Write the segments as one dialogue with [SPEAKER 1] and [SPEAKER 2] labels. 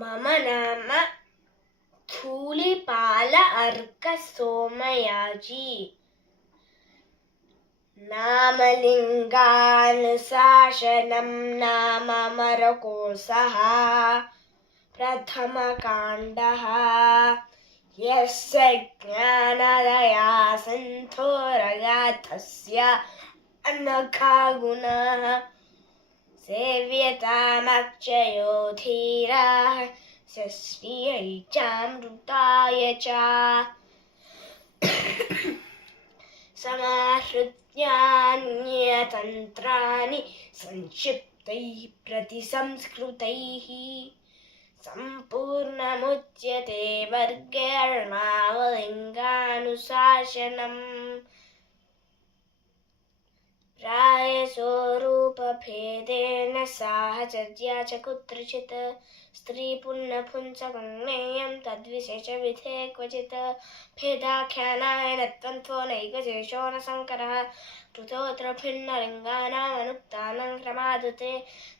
[SPEAKER 1] मम नाम धूलिपाल अर्कसोमयाजी नामलिङ्गानुशासनं नाममरकोशः प्रथमकाण्डः। यस्य ज्ञानदया सन्थोरगाथस्य अनघा गुणः सेव्यतामक्षयो धीराः श्रियै चामृताय च समाहृत्यान्यतन्त्राणि संक्षिप्तैः प्रतिसंस्कृतैः सम्पूर्णमुच्यते वर्गेर्णावलिङ्गानुशासनम् प्रायस्वरूपभेदेन साहचर्या च कुत्रचित्। स्त्रीपुण्यपुंसगुण्येयं तद्विशेषविधे क्वचित्। भेदाख्यानाय नत्वन्त्वो नैकशेषो न शङ्करः कृतोऽत्र भिन्नलिङ्गानामनुक्तानां क्रमादुते।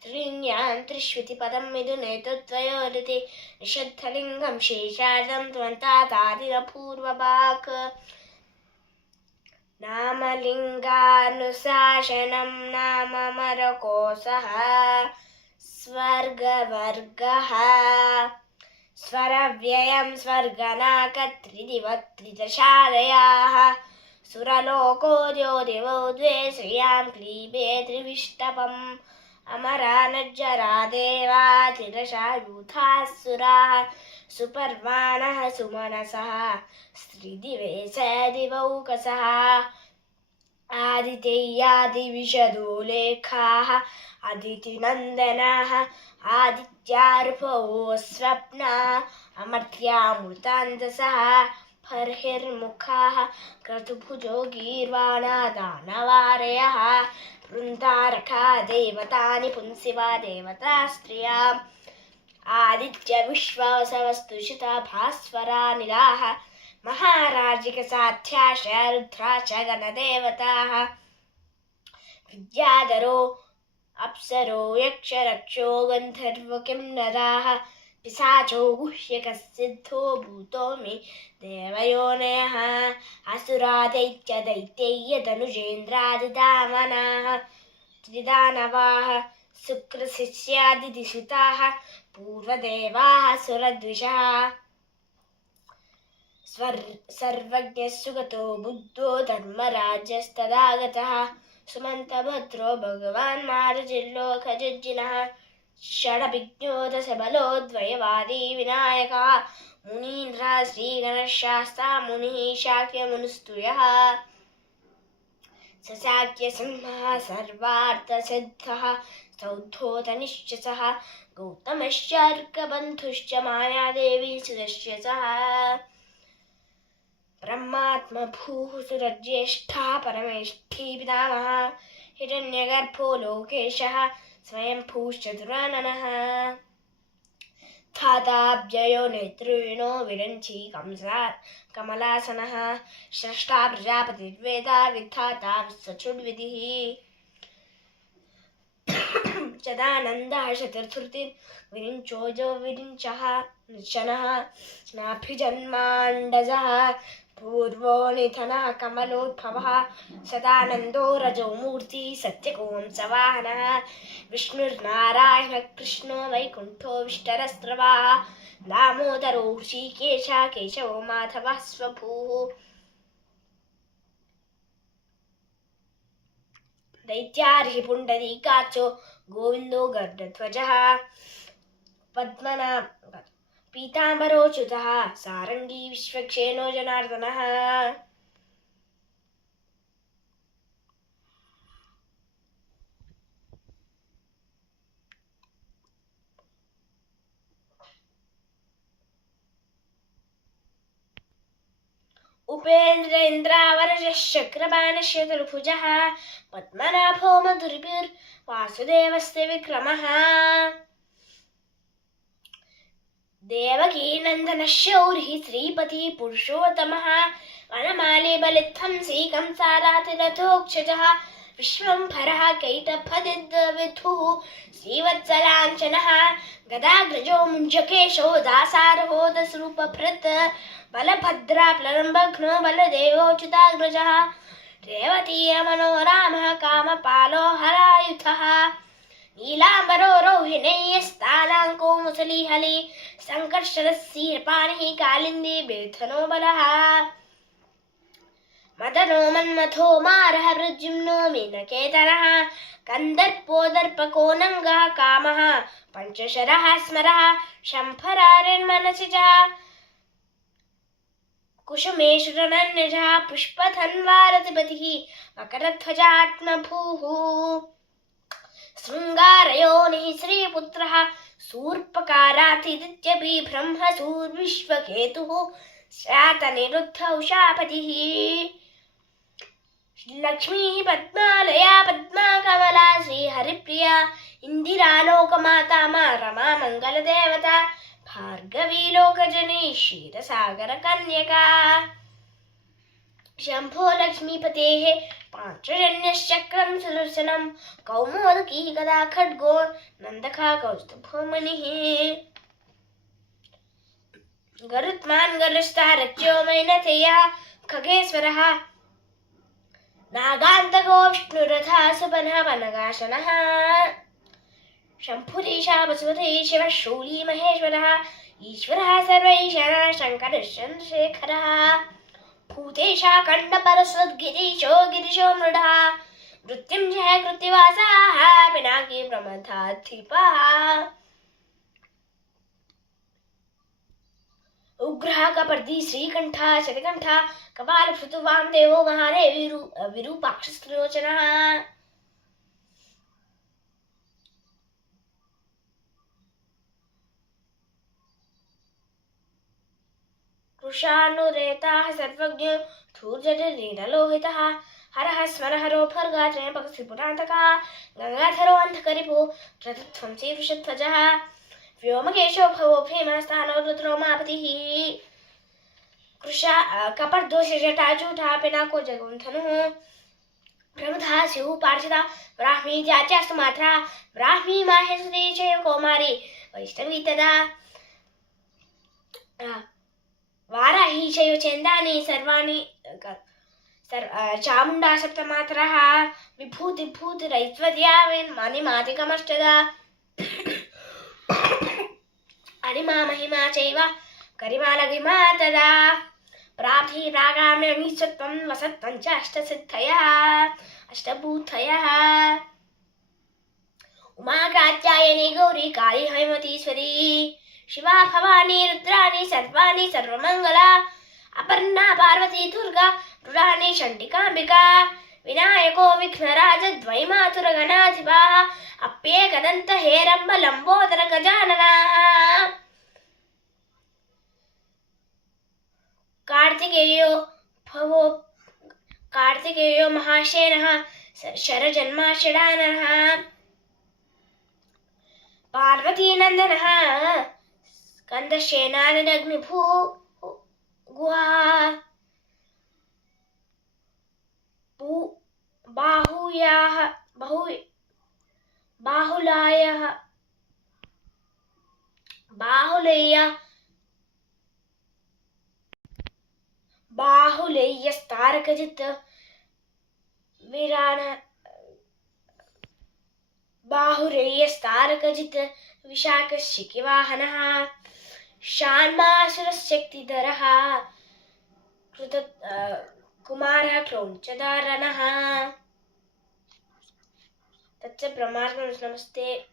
[SPEAKER 1] त्रीण्यां त्रिष्वितिपदं मिथुनेतुद्वयोरिति निषद्धलिङ्गं शेषार्धं त्वन्तादादिनपूर्वभाक् नामलिङ्गानुशासनं नाममरकोशः स्वर्गवर्गः स्वरव्ययं स्वर्गनाकत्रिदिवत्रिदशालयाः सुरलोको ज्योतिवो द्वे श्रियां क्लीबे त्रिविष्टपम् अमरा नज्जरा देवातिरशायूथाः सुराः सुपर्वाणः सुमनसः स्त्रिदिवे स दिवौकसः आदित्यैयादिविशदो लेखाः अदितिनन्दनाः आदित्यार्भवो स्वप्ना अमर्त्यामृतान्तसः फर्हिर्मुखाः क्रतुभुजो गीर्वाणा दानवारयः। वृन्दारका देवतानि पुंसिवा देवता स्त्रियाम् आदित्यविश्वासवस्तुषिता भास्वरा निलाः महाराजिकसाध्या रुद्रा च गणदेवताः। विद्याधरो अप्सरो यक्षरक्षो गन्धर्व किन्नराः पिशाचो गुह्यकसिद्धो भूतो मे देवयोनयः असुरादैत्यदैत्यय्यधनुजेन्द्रादिदामनाः त्रिदानवाः शुक्रशिष्यादिदिशुताः पूर्वदेवाः सुरद्विषः स्वर्, सर्वज्ञः बुद्धो धर्मराजस्तदागतः सुमन्तभद्रो भगवान् मारुजिल्लोकजज्जिनः षडभिज्ञो दशबलो द्वयवादी विनायकः। मुनीन्द्रः श्रीगणशास्ता मुनिः, शाक्यमुनुस्तुयः। सशाक्यसिंहः, सर्वार्थसिद्धः सौद्धोतनिश्चसः गौतमश्चार्कबन्धुश्च, मायादेवी सुदश्यसः ब्रह्मात्मभूः सुरज्येष्ठः, परमेष्ठी पितामहः, हिरण्यगर्भो लोकेशः स्वयंभूश्चतुराननः थाताभ्ययो नेतृणो विरञ्ची कंसा कमलासनः। स्रष्टा प्रजापतिर्वेदा विधाता सचुर्विधिः चदानन्दः चतुर्थुर्तिर्विरिञ्चोजो विरिञ्चः निशनः नाभिजन्माण्डजः पूर्वो निधनः कमलोद्भवः सदानन्दो रजो मूर्ति सत्यकोंसवाहनः विष्णुर्नारायणः कृष्णो वैकुण्ठो विष्टरस्रवाः दामोदरो ऋषिकेश केशवो माधवः स्वभूः दैत्यार्हि पुण्डरीकाचो గోవిందో గర్ధధ్వజ పద్మనా పీతాంబరోచ్యుత సారంగీ విశ్వక్షేణో జనార్దన उपेन्द्रेन्द्रावरजः शक्रबाणस्य पद्मनाभो मधुर्भिर्वासुदेवस्य विक्रमः। देवकीनन्दनः शौरिः श्रीपति पुरुषोत्तमः वनमालिबलित्थं बलिध्वंसी कंसारातिरथोक्षजः विश्वम्भरः कैटभदिद्विधुः श्रीवत्सलाञ्चनः गदाग्रजो मुञ्जकेशो दासारहो दसरूपभृत् బలభద్ర ప్లరంభఘ్నో బలదేవోచితాగ్రజ రేవతీయమనోరామः కామపాలో హరాయుధः నీలాంబరో రౌహిణేయస్థానాంకో ముసలిహలి సంకర్షణ శీర్పాణి కాళింది బేధనో బల మదనో మన్మథో మారः ప్రజుమ్నో మీనకేతన కందర్పో దర్పకో నంగः కామः పంచశరः స్మరः कुसुमेषुरनन्यजः पुष्पधन्वारतिपतिः मकरध्वजात्मभूः। शृङ्गारयोनिः श्रीपुत्रः शूर्पकारातिदित्यपि ब्रह्मसूर्विश्वकेतुः श्यातनिरुद्धौषापतिः लक्ष्मीः पद्मालया पद्मा कमला श्रीहरिप्रिया, इन्दिरालोकमाता, मा रमा मङ्गलदेवता भार्गवी लोकजनी क्षीरसागरकन्यका। शम्भो लक्ष्मीपतेः पाञ्चजन्यश्चक्रं सुदर्शनं कौमोदकी गदा खड्गो नन्दखा कौस्तुभोमणिः गरुत्मान् गरुष्टः रच्यो मैनथेयः, खगेश्वरः। नागान्तको विष्णुरथा सुपनः वनगाशनः शम्भुरीशा वसुमती शिवः शूली महेश्वरः ईश्वरः सर्वैशः शङ्करः चन्द्रशेखरः भूतेशा कण्डपरसद्गिरीशो गिरिशो मृडः मृत्युञ्जयः कृत्तिवासाः पिनाकी प्रमथाधिपः। उग्रः कपर्दी श्रीकण्ठः शतकण्ठः कपालभृतु वामदेवो महाने विरू विरूपाक्षस्त्रिलोचनः। कृशानुरेताः सर्वज्ञो धूर्जटलीललोहितः हरः स्मरहरो भर्गात्रयपकस्त्रिपुरान्तकः गङ्गाधरो अन्धकरिपो रथध्वंसी वृषध्वजः व्योमकेशो भवो भीमस्थानो कृशा पिनाको जगुन्धनुः। प्रमुधा स्युः पार्षदा ब्राह्मी जाच्यास्तु मात्रा ब्राह्मी माहेश्वरी चैव कौमारी। वैष्णवी तदा। वाराही चैव चेन्दानि सर्वाणि, क- सर् चामुण्डा सप्तमात्रः विभूतिभूतिरैश्वर्या मणिमातिकमष्टदा अणिमा महिमा चैव तदा प्राप्ति च अष्टसिद्धयः, अष्टभूतयः। उमा कात्यायनी गौरी काली हैमतीश्वरी शिवा भवानी, रुद्राणि, सर्वाणि, सर्वमङ्गला, अपर्णा, पार्वती, दुर्गा मृडानि चण्डिकाम्बिका, विनायको, विघ्नराज द्वैमातुरगणाधिपाः अप्येकदन्त हेरम्ब, लम्बोदर, गजाननाः। कार्तिकेयो, भवो, कार्तिकेयो महाशेनः शरजन्माषडानः पार्वतीनन्दनः। स्कन्दशेनानदग्निभू गुहा बू- बाहुयाः बहु बाहुलायः बाहुलेय बाहुलेयस्तारकजित् विराण बाहुरेयस्तारकजित् विशाखशिखिवाहनः शान्मासुरशक्तिधरः कृत कुमारः क्रौञ्चदारणः तच्च ब्रह्मार्पणमस्तु नमस्ते।